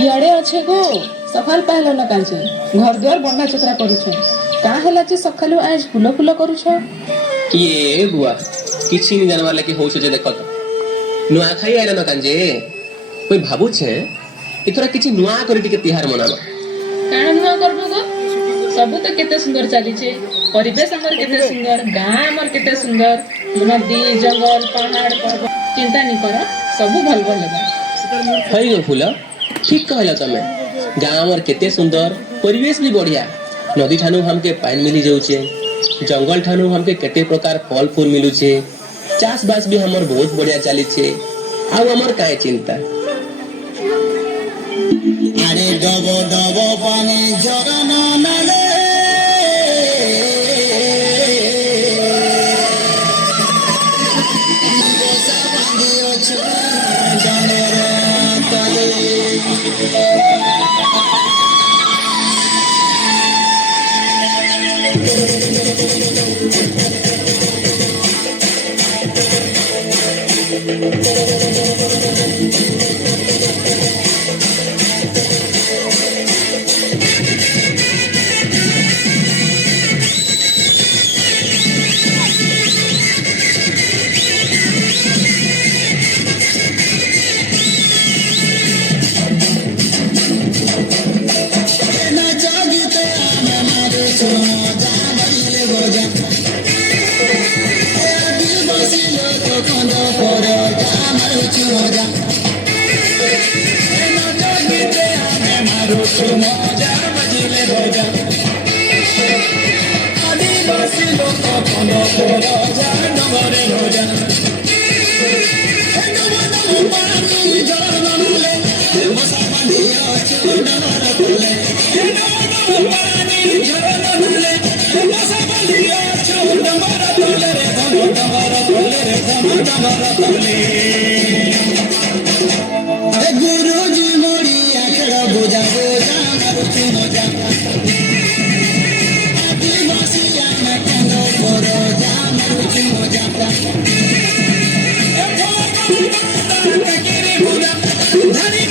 इे अच्छे गो सकाल पाइल न काजे घर द्वार बंडा चतरा करुछ का है सकालू आज फुल फुल करुछ ये बुआ किसी नहीं जानवार लगे हो जे देख तो नुआ खाई आइल न काजे कोई भाबुछे इतरा किछि नुआ करी टिके तिहार मनाबा काण नुआ करबो गो सब तो केते सुंदर चली छे परिवेश हमर केते सुंदर गां हमर केते सुंदर नदी जंगल पहाड़ पर्वत चिंता नहीं कर सब भल भल लगा हई गो फूल ठीक कहला तमे गां हमर केते सुंदर परिवेश भी बढ़िया नदी ठानु हमके पानी मिली जाउछे जंगल ठानु हमके केते प्रकार फल फूल मिलुछे चाष बास भी हमर बहुत बढ़िया चली छे आ हमर काहे चिंता अरे डबो डबो पानी जगना नाले गुरुजी मोड़ी आखड़ा बुझा बुझा मारुचु मजा आदिवासी आना कनो परो जा मारुचु मजा धरी